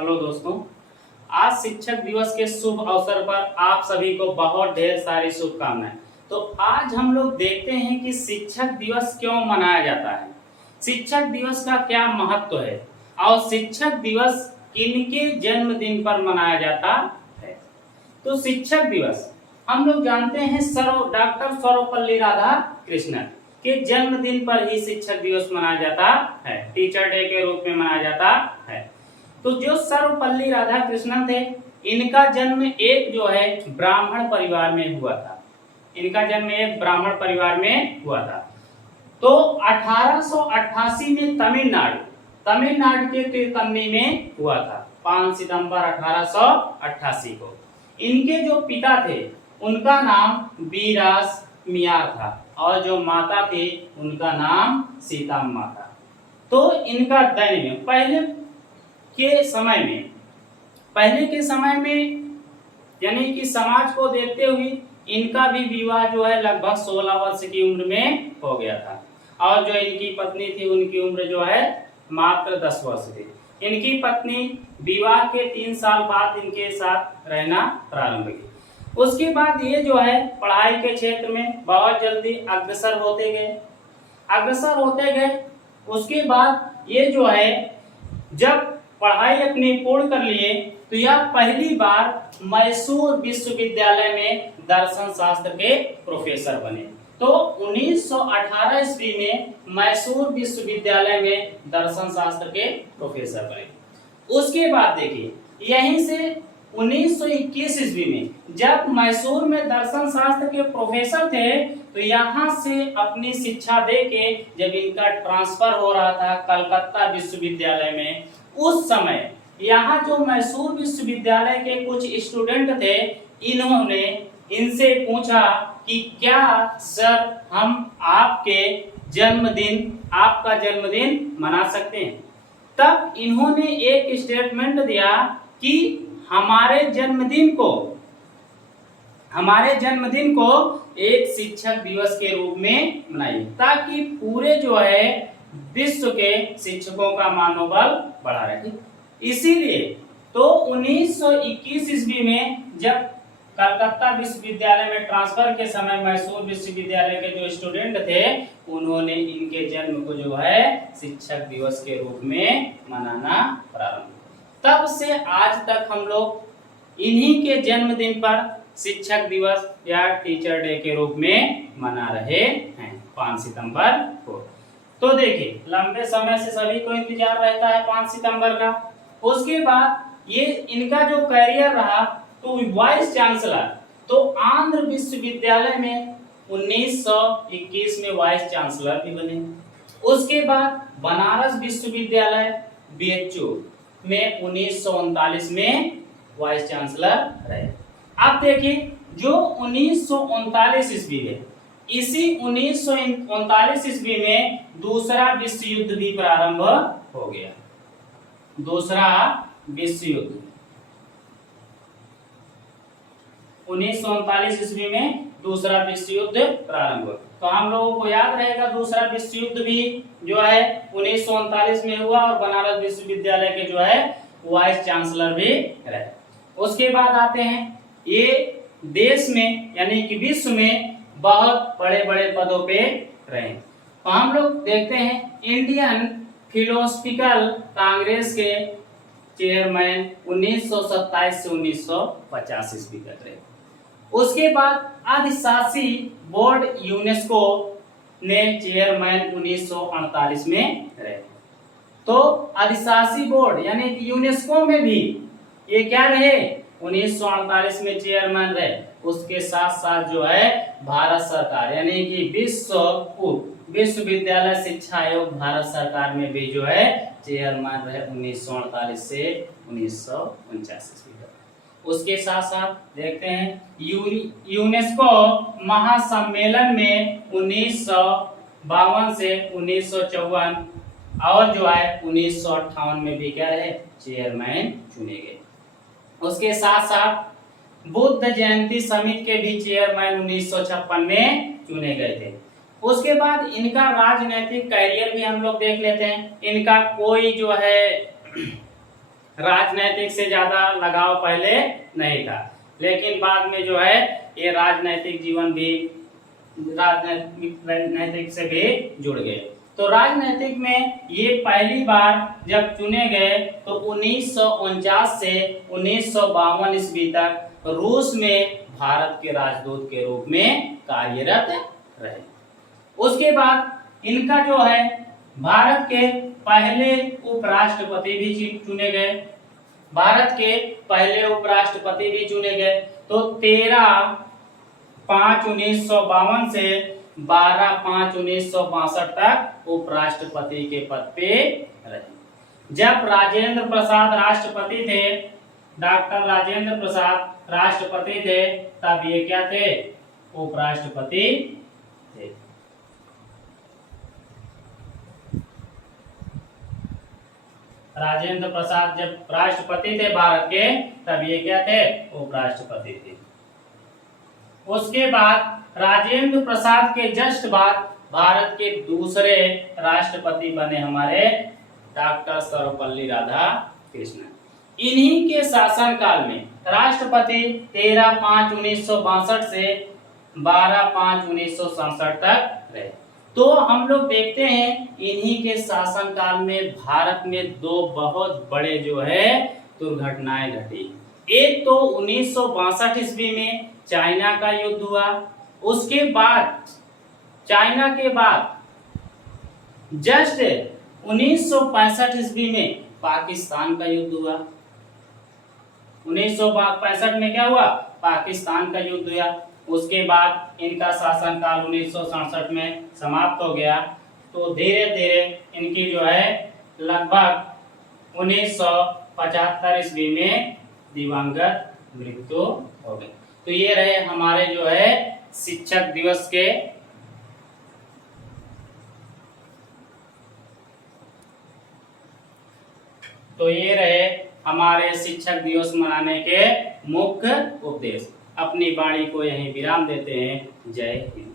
Hello दोस्तों, आज शिक्षक दिवस के शुभ अवसर पर आप सभी को बहुत ढेर सारी शुभकामनाएं। तो आज हम लोग देखते हैं कि शिक्षक दिवस क्यों मनाया जाता है, शिक्षक दिवस का क्या महत्व है और शिक्षक दिवस किनके जन्मदिन पर मनाया जाता है। तो शिक्षक दिवस हम लोग जानते हैं डॉक्टर सर्वपल्ली राधाकृष्णन के जन्मदिन पर ही शिक्षक दिवस मनाया जाता है, टीचर डे के रूप में मनाया जाता है। तो जो सर्वपल्ली राधाकृष्णन थे, इनका जन्म एक जो है ब्राह्मण परिवार में हुआ था। इनका जन्म एक ब्राह्मण परिवार में हुआ था। तो 1888 में तमिलनाडु के तिरुतन्नी में हुआ था, 5 सितंबर 1888 को। इनके जो पिता थे उनका नाम बीरास मियार था और जो माता थी उनका नाम सीताम्मा था। तो इनका दैनिक पहले के समय में यानी कि समाज को देखते हुए इनका भी विवाह जो है लगभग 16 वर्ष की उम्र में हो गया था और जो इनकी पत्नी थी उनकी उम्र जो है मात्र 10 वर्ष थी। इनकी पत्नी विवाह के 3 साल बाद इनके साथ रहना प्रारंभ की। उसके बाद ये जो है पढ़ाई के क्षेत्र में बहुत जल्दी अग्रसर होते गए। उसके बाद ये जो है जब पढ़ाई अपनी पूर्ण कर लिए तो यह पहली बार मैसूर विश्वविद्यालय में दर्शन शास्त्र के प्रोफेसर बने। तो 1918 ईस्वी में मैसूर विश्वविद्यालय में दर्शन शास्त्र के प्रोफेसर बने। उसके बाद देखिए यहीं से 1921 ईस्वी में जब मैसूर में दर्शन शास्त्र के प्रोफेसर थे तो यहाँ से अपनी शिक्षा देके जब इनका ट्रांसफर हो रहा था कलकत्ता विश्वविद्यालय में, उस समय यहाँ जो मैसूर विश्वविद्यालय के कुछ स्टूडेंट थे, इन्होंने इनसे पूछा कि क्या सर हम आपका जन्मदिन मना सकते हैं। तब इन्होंने एक स्टेटमेंट दिया कि हमारे जन्मदिन को एक शिक्षक दिवस के रूप में मनाइए ताकि पूरे जो है विश्व के शिक्षकों का मनोबल बढ़ा रहे। इसीलिए तो 1921 ईस्वी में जब कलकत्ता विश्वविद्यालय में ट्रांसफर के समय मैसूर विश्वविद्यालय के जो स्टूडेंट थे उन्होंने इनके जन्म को जो है शिक्षक दिवस के रूप में मनाना प्रारंभ किया। तब से आज तक हम लोग इन्हीं के जन्मदिन पर शिक्षक दिवस या टीचर डे के रूप में मना रहे हैं 5 सितंबर को। तो देखिए लंबे समय से सभी को इंतजार रहता है 5 सितंबर का। उसके बाद ये इनका जो करियर रहा तो वाइस चांसलर, तो आंध्र विश्वविद्यालय में 1921 में वाइस चांसलर भी बने। उसके बाद बनारस विश्वविद्यालय BHU में 1939 में वाइस चांसलर रहे। अब देखिए जो 1939 ईस्वी है, इसी 1939 ईस्वी में दूसरा विश्व युद्ध भी प्रारंभ हो गया। दूसरा विश्व युद्ध 1939 ईस्वी में दूसरा विश्व युद्ध प्रारंभ हुआ। तो हम लोगों को याद रहेगा दूसरा विश्व युद्ध भी जो है 1939 में हुआ और बनारस विश्वविद्यालय के जो है वाइस चांसलर भी रहे। उसके बाद आते हैं ये देश में यानी कि विश्व में बहुत बड़े बड़े पदों पे रहे। तो हम लोग देखते हैं इंडियन फिलोसफिकल कांग्रेस के चेयरमैन 1927 से 1950 ईस्वी तक रहे। उसके बाद अधिशासी बोर्ड यूनेस्को ने चेयरमैन 1948 में रहे। तो अधिशासी बोर्ड यानी कि यूनेस्को में भी ये क्या रहे 1948 में चेयरमैन रहे। उसके साथ साथ जो है भारत सरकार यानी कि विश्वविद्यालय शिक्षा आयोग भारत सरकार में भी जो है चेयरमैन रहे 1948 से 1949 ईस्वी तक। उसके साथ साथ देखते हैं यूनेस्को महासम्मेलन में 1952 से 1954 और जो है 1958 में भी क्या रहे चेयरमैन चुने गए। उसके साथ साथ बुद्ध जयंती समिति के भी चेयरमैन 1956 में चुने गए थे। उसके बाद इनका राजनीतिक कैरियर भी हम लोग देख लेते हैं। इनका कोई जो है राजनैतिक से ज्यादा लगाव पहले नहीं था, लेकिन बाद में जो है ये राजनैतिक जीवन भी राजनैतिक से भी जुड़ गए। तो राजनैतिक में ये पहली बार जब चुने गए तो 1949 से 1952 ईस्वी तक रूस में भारत के राजदूत के रूप में कार्यरत रहे। उसके बाद इनका जो है भारत के पहले उपराष्ट्रपति भी चुने गए। भारत के पहले उपराष्ट्रपति भी चुने गए। तो 13/5/1952 से 12/5/1962 तक उपराष्ट्रपति के पद पे रहे। जब राजेंद्र प्रसाद राष्ट्रपति थे, डॉक्टर राजेंद्र प्रसाद राष्ट्रपति थे, तब ये क्या थे? उपराष्ट्रपति थे। राजेंद्र प्रसाद जब राष्ट्रपति थे भारत के, तब ये क्या थे? उपराष्ट्रपति थे। उसके बाद राजेंद्र प्रसाद के जस्ट बाद भारत के दूसरे राष्ट्रपति बने हमारे डॉक्टर सर्वपल्ली राधाकृष्णन। इन्हीं के शासनकाल में राष्ट्रपति 13/5/1962 से 12/5/1967 तक रहे। तो हम लोग देखते हैं इन्हीं के शासनकाल में भारत में दो बहुत बड़े जो है दुर्घटनाएं घटी। एक तो 1962 ईस्वी में चाइना का युद्ध हुआ। उसके बाद चाइना के बाद जस्ट 1965 ईस्वी में पाकिस्तान का युद्ध हुआ। 1965 में क्या हुआ? पाकिस्तान का युद्ध हुआ। उसके बाद इनका शासनकाल 1967 में समाप्त हो गया। तो धीरे धीरे इनकी जो है लगभग 1975 ईस्वी में दिवंगत मृत्यु हो गई। तो ये रहे हमारे जो है शिक्षक दिवस के शिक्षक दिवस मनाने के मुख्य उद्देश्य। अपनी वाणी को यहीं विराम देते हैं। जय हिंद।